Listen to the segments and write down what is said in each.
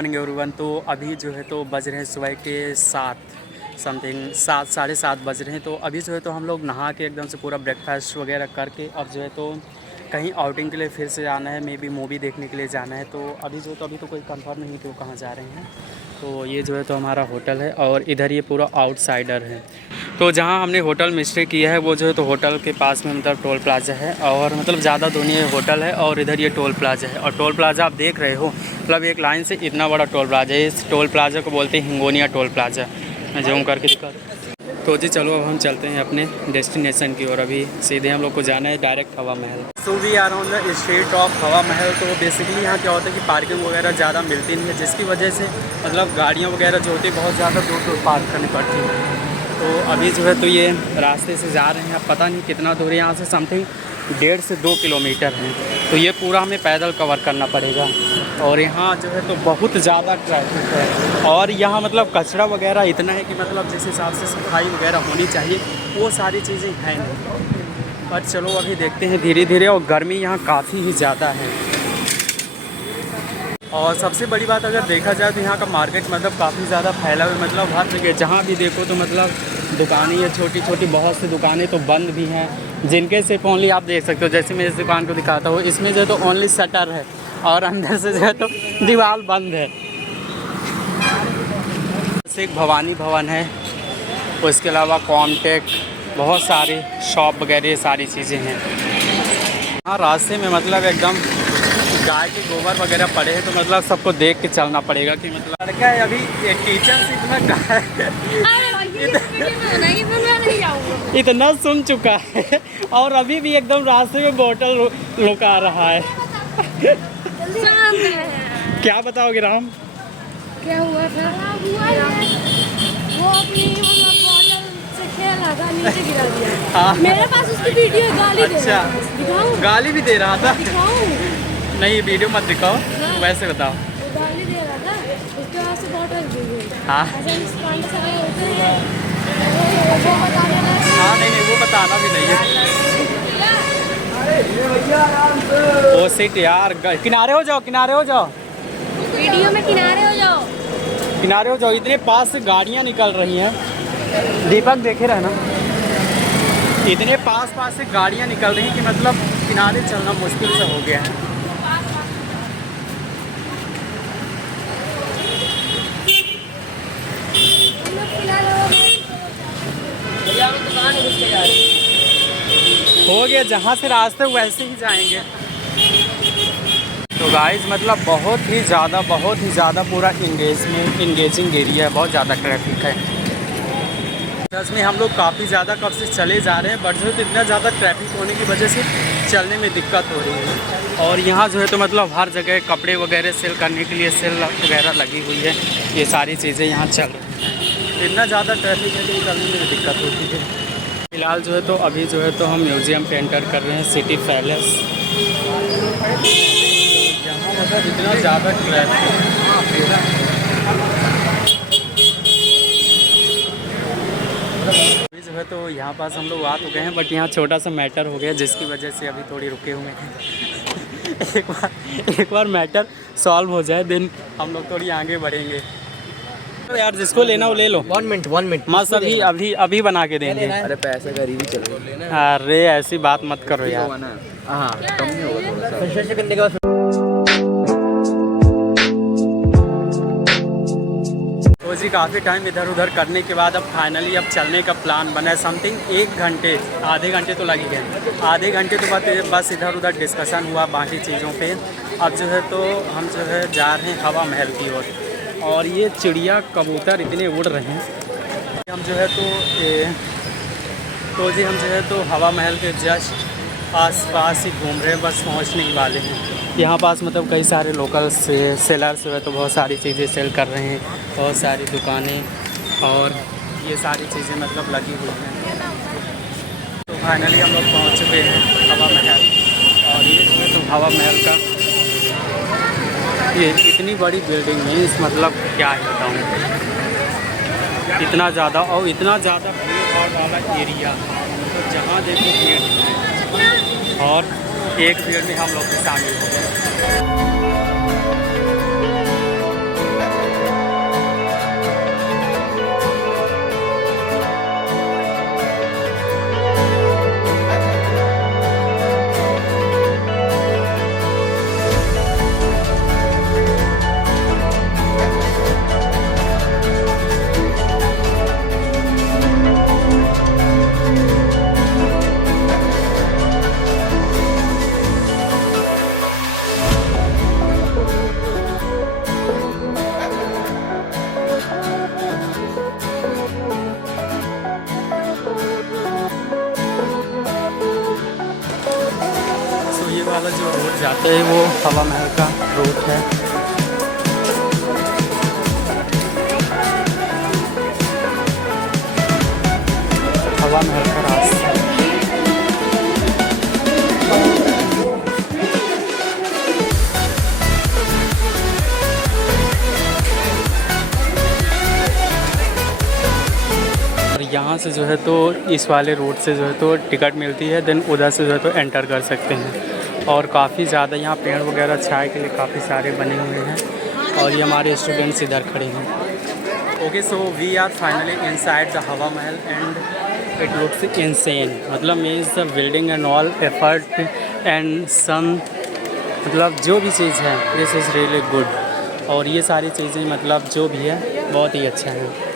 Morning everyone. तो अभी जो है तो बज रहे हैं सुबह के 7 समथिंग, 7 साढ़े 7 बज रहे हैं। तो अभी जो है तो हम लोग नहा के एकदम से पूरा ब्रेकफास्ट वगैरह करके अब जो है तो कहीं आउटिंग के लिए फिर से जाना है, मे बी मूवी देखने के लिए जाना है। तो अभी जो है तो अभी तो कोई कंफर्म नहीं कि वो कहाँ जा रहे हैं। तो ये जो है तो हमारा होटल है और इधर ये पूरा आउटसाइडर है। तो जहाँ हमने होटल में स्टे किया है वो जो है तो होटल के पास में मतलब टोल प्लाजा है, और मतलब ज़्यादा दूर नहीं है होटल है और इधर ये टोल प्लाजा है। और टोल प्लाजा आप देख रहे हो, मतलब एक लाइन से इतना बड़ा टोल प्लाजा है। इस टोल प्लाजा को बोलते हैं हिंगोनिया टोल प्लाजा। मैं जूम करके दिखा। तो जी चलो अब हम चलते हैं अपने डेस्टिनेशन की ओर। अभी सीधे हम लोग को जाना है direct Hawa Mahal. So we are on the street of Hawa Mahal. तो बेसिकली यहाँ क्या होता है कि पार्किंग वगैरह ज़्यादा मिलती नहीं है, जिसकी वजह से मतलब गाड़ियाँ वगैरह जो होती है बहुत ज़्यादा दूर दूर पार्क करनी पड़ती है। तो अभी जो है तो ये रास्ते से जा रहे हैं। अब पता नहीं कितना दूर है यहाँ से, समथिंग 1.5 से 2 किलोमीटर है। तो ये पूरा हमें पैदल कवर करना पड़ेगा। और यहाँ जो है तो बहुत ज़्यादा ट्रैफिक है, और यहाँ मतलब कचरा वगैरह इतना है कि मतलब जिस हिसाब से सफाई वगैरह होनी चाहिए वो सारी चीज़ें हैं नहीं। पर चलो अभी देखते हैं धीरे धीरे। और गर्मी यहाँ काफ़ी ही ज़्यादा है। और सबसे बड़ी बात अगर देखा जाए तो यहाँ का मार्केट मतलब काफ़ी ज़्यादा फैला हुआ है। मतलब हर जगह जहाँ भी देखो तो मतलब दुकानें हैं, छोटी छोटी बहुत सी दुकानें तो बंद भी हैं, जिनके सिर्फ ओनली आप देख सकते हो। जैसे मैं इस दुकान को दिखाता हूँ, इसमें जो है तो ओनली शटर है और अंदर से जो है तो दीवार बंद है। एक भवानी भवन है, उसके अलावा कॉमटेक, बहुत सारे शॉप वगैरह सारी चीज़ें हैं। हाँ रास्ते में मतलब एकदम गाय के गोबर वगैरह पड़े हैं, तो मतलब सबको देख के चलना पड़ेगा कि मतलब लड़का है अभी ये किचन से इतना गाय इतना सुन चुका है और अभी भी एकदम रास्ते में बोतल रुका रहा है। क्या बताओगे राम? क्या हुआ था? वो अपनी बोतल से खेला था, नीचे गिरा दिया। हाँ। मेरे पास उसकी वीडियो गाली दे रहा था। दिखाऊं? गाली भी दे रहा था? दिखाऊं? नहीं वीडियो मत दिखाओ, वैसे बताओ। वो गाली दे रहा था, उसके बाद से बोतल गिर गई। हाँ ऐसे इस कांड से आए होते हैं, वो बताने लगा। हाँ नहीं वो बताना भी नहीं है। ओ सिट यार, किनारे हो जाओ, किनारे हो जाओ, वीडियो में किनारे हो जाओ, किनारे हो जाओ। इतने पास से गाड़ियाँ निकल रही हैं, दीपक देखे रहना। इतने पास से गाड़ियाँ निकल रही हैं कि मतलब किनारे चलना मुश्किल से हो गया है। हो गया, जहाँ से रास्ते वैसे ही जाएंगे। तो गाइस मतलब बहुत ही ज़्यादा पूरा इंगेजिंग एरिया है, बहुत ज़्यादा ट्रैफिक है। सच में हम लोग काफ़ी ज़्यादा कब से चले जा रहे हैं, बट जो है तो इतना ज़्यादा ट्रैफिक होने की वजह से चलने में दिक्कत हो रही है। और यहाँ जो है तो मतलब हर जगह कपड़े वगैरह सेल करने के लिए सेल वगैरह लगी हुई है, ये सारी चीज़ें यहाँ चल रही हैं। इतना ज़्यादा ट्रैफिक है कि निकलने में दिक्कत होती है। फिलहाल जो है तो अभी जो है तो हम म्यूज़ियम पे एंटर कर रहे हैं, सिटी पैलेस। यहाँ मतलब इतना ज़्यादा ट्रैफिक जो है तो यहाँ पास हम लोग आ तो गए हैं, बट यहाँ छोटा सा मैटर हो गया जिसकी वजह से अभी थोड़ी रुके हुए हैं। एक बार मैटर सॉल्व हो जाए देन हम लोग थोड़ी आगे बढ़ेंगे। तो यार जिसको लेना वो ले लो। 1 मिनट मस्त अभी बना के देंगे। अरे पैसे गरीबी चल रही है। अरे ऐसी बात मत करो यार। हाँ कम नहीं होगा थोड़ा सा। कंस्ट्रक्शन करने के बाद तो जी काफ़ी टाइम इधर उधर करने के बाद अब फाइनली अब चलने का प्लान बना है। समथिंग 1 घंटे आधे घंटे तो लग ही गए। आधे घंटे के बाद बस इधर उधर डिस्कशन हुआ बाकी चीज़ों पे। अब जो है तो हम जो है जा रहे हैं हवा महल की ओर। और ये चिड़िया कबूतर इतने उड़ रहे हैं। हम जो है तो जी हम जो है तो हवा महल के जस्ट आस-पास ही घूम रहे हैं, बस पहुंचने ही वाले हैं। यहाँ पास मतलब कई सारे लोकल सेलर्स जो है तो बहुत सारी चीज़ें सेल कर रहे हैं, बहुत सारी दुकानें और ये सारी चीज़ें मतलब लगी हुई हैं। तो फाइनली हम लोग पहुँच चुके हैं हवा महल। और ये जो है तो हवा महल का ये इतनी बड़ी बिल्डिंग है, इस मतलब क्या ही बताऊँ, इतना ज़्यादा और इतना ज़्यादा भीड़ भाड़ वाला एरिया, तो जहाँ देखो भीड़। और एक भीड़ में हम लोग भी शामिल हो गए। वाला जो रूट जाता है वो हवा महल का रूट है। हवा महल का रास्ता। यहाँ से जो है तो इस वाले रूट से जो है तो टिकट मिलती है, देन उधर से जो है तो एंटर कर सकते हैं। और काफ़ी ज़्यादा यहाँ पेड़ वगैरह छाए के लिए काफ़ी सारे बने हुए हैं और ये हमारे स्टूडेंट्स इधर खड़े हैं। Okay, so we are finally inside the Hawa Mahal and it looks insane. मतलब means the building and all effort and some, मतलब जो भी चीज़ है दिस इज़ रियली गुड। और ये सारी चीज़ें मतलब जो भी है बहुत ही अच्छा है।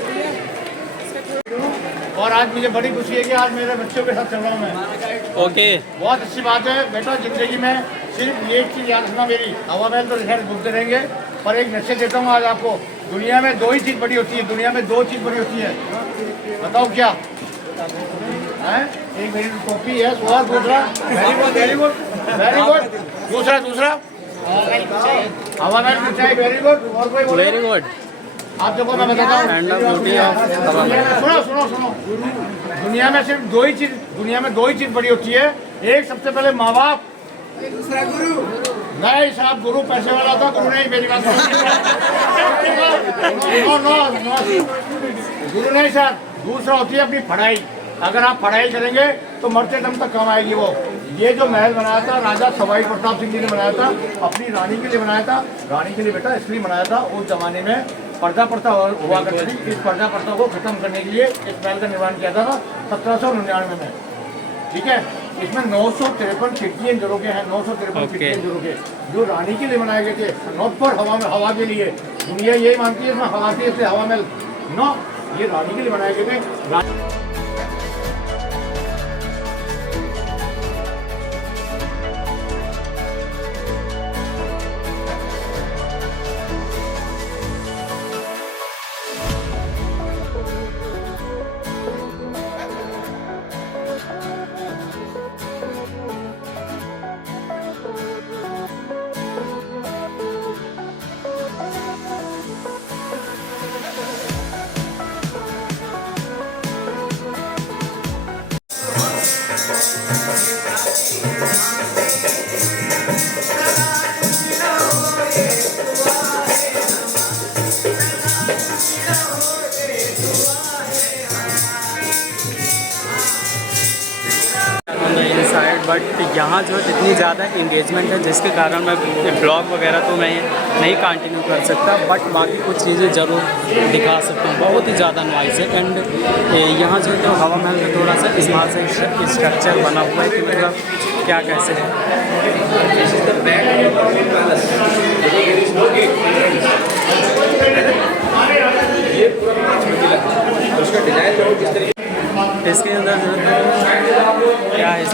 और आज मुझे बड़ी खुशी है कि आज मेरे बच्चों के साथ चल रहा हूँ मैं। ओके, बहुत अच्छी बात है बेटा, जिंदगी में सिर्फ ये चीज़ याद रखना मेरी, हवा महल तो खैर घूमते रहेंगे, पर एक नशे देता हूँ आज आपको। दुनिया में दो ही चीज़ बड़ी होती है, दुनिया में दो चीज़ बड़ी होती है, बताओ क्या है? एक मेरी टोपी है, और दूसरा very good very good very good, दूसरा हवा महल की ऊंचाई, वेरी गुड। और कोई बोले? Very good. आप देखो मैं बताता हूँ, सुनो, दुनिया में सिर्फ दो ही चीज बड़ी होती है। एक सबसे पहले माँ बाप, दूसरा गुरु। नहीं साहब, गुरु पैसे वाला होता, गुरु नहीं। मेरी बात नो, गुरु नहीं सर। दूसरा होती है अपनी पढ़ाई। अगर आप पढ़ाई करेंगे तो मरते दम तक काम आएगी वो। ये जो महल बनाया था राजा सवाई प्रताप सिंह जी ने बनाया था, अपनी रानी के लिए बनाया था। रानी के लिए बेटा इसलिए बनाया था, उस जमाने में पर्दा प्रथा हुआ करती थी। इस पर्दा प्रथा को खत्म करने के लिए इस महल का निर्माण किया था 1799 में। ठीक है, इसमें 953 खिड़कियाँ जोड़ों के हैं, 953 खिड़कियाँ जोड़ों के, जो रानी के लिए बनाए गए थे, नॉट फॉर हवा के लिए। दुनिया यही मानती है इसमें हवा थी, इसलिए हवा महल नो, ये रानी के लिए बनाए गए थे। बट यहाँ जो है इतनी ज़्यादा इंगेजमेंट है जिसके कारण मैं ब्लॉग वगैरह तो मैं नहीं कंटिन्यू कर सकता, बट बाकी कुछ चीज़ें ज़रूर दिखा सकता हूँ। बहुत ही ज़्यादा नॉइज़ है एंड यहाँ जो है तो हवा महल में थोड़ा सा स्मार्ट से स्ट्रक्चर बना हुआ है कि मतलब क्या कैसे है। इसके अंदर जो है क्या है,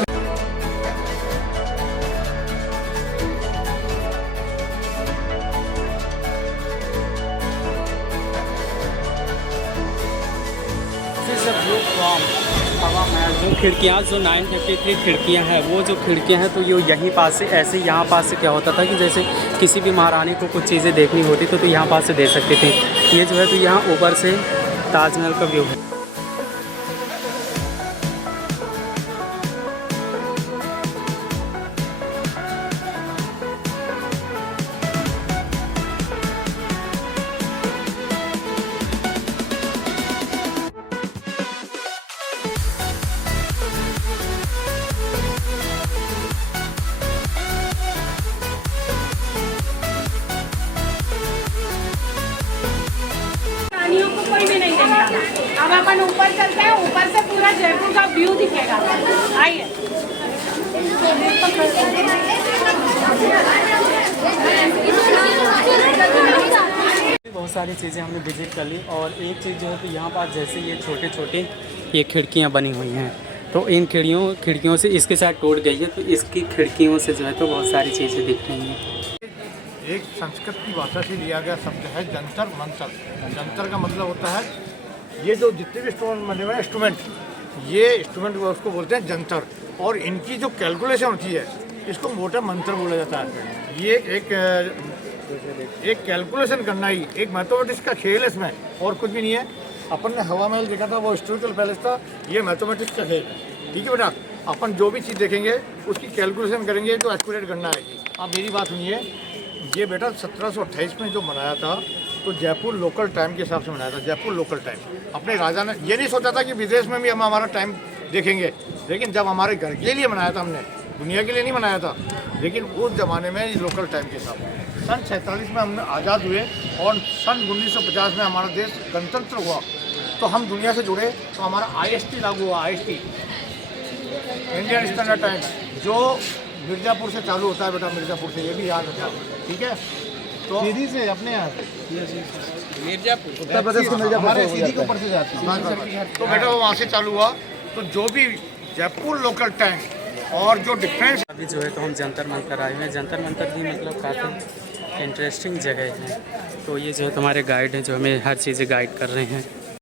हवा महल जो खिड़कियाँ जो 953 खिड़कियाँ हैं, वो जो खिड़कियाँ हैं तो ये यहीं पास से ऐसे यहाँ पास से क्या होता था कि जैसे किसी भी महारानी को कुछ चीज़ें देखनी होती तो यहाँ पास से दे सकते थे। ये जो है तो यहाँ ऊपर से ताजमहल का व्यू है। अब अपन ऊपर चलते हैं, ऊपर से पूरा जयपुर का व्यू दिखेगा। आइए। बहुत सारी चीज़ें हमने विजिट कर ली और एक चीज़ जो है तो यहाँ पास जैसे ये छोटे छोटे ये खिड़कियाँ बनी हुई हैं, तो इन खिड़कियों से इसके साथ टूट गई है, तो इसकी खिड़कियों से जो है तो बहुत सारी चीज़ें दिख रही हैं। एक संस्कृत की भाषा से लिया गया शब्द है जंतर मंतर। जंतर का मतलब होता है ये जो जितने भी इंस्ट्रूमेंट बने हुए इंस्ट्रूमेंट, ये इंस्ट्रूमेंट उसको बोलते हैं जंतर। और इनकी जो कैलकुलेशन होती है इसको मोटा मंत्र बोला जाता है। ये एक कैलकुलेशन करना ही, एक मैथमेटिक्स का खेल है इसमें, और कुछ भी नहीं है। अपन ने हवा महल देखा था, वो हिस्टोरिकल पैलेस था, ये मैथमेटिक्स का खेल है। ठीक है बेटा, अपन जो भी चीज़ देखेंगे उसकी कैलकुलेशन करेंगे तो एक्यूरेट करना आएगी। आप मेरी बात सुनिए, ये बेटा 1728 में जो बनाया था तो जयपुर लोकल टाइम के हिसाब से बनाया था। जयपुर लोकल टाइम, अपने राजा ने ये नहीं सोचा था कि विदेश में भी हम हमारा टाइम देखेंगे, लेकिन जब हमारे घर के लिए बनाया था हमने, दुनिया के लिए नहीं बनाया था, लेकिन उस ज़माने में लोकल टाइम के हिसाब से। सन 47 में हमने आज़ाद हुए और सन 1950 में हमारा देश गणतंत्र हुआ, तो हम दुनिया से जुड़े, तो हमारा IST लागू हुआ। IST इंडियन स्टैंडर्ड टाइम, जो मिर्ज़ापुर से चालू होता है बेटा, मिर्ज़ापुर से, ये भी याद रखना, ठीक है। तो सीधी से अपने यहाँ मिर्ज़ापुर, उत्तर प्रदेश के मिर्ज़ापुर हमारे से सीधी के ऊपर से जाती है, तो बेटा वो वहाँ से चालू हुआ। तो जो भी जयपुर लोकल टाइम और जो डिफरेंस, अभी जो है तो हम जंतर मंतर आए हुए हैं। जंतर मंतर भी मतलब काफ़ी इंटरेस्टिंग जगह है। तो ये जो है तुम्हारे गाइड हैं जो हमें हर चीज़ें गाइड कर रहे हैं।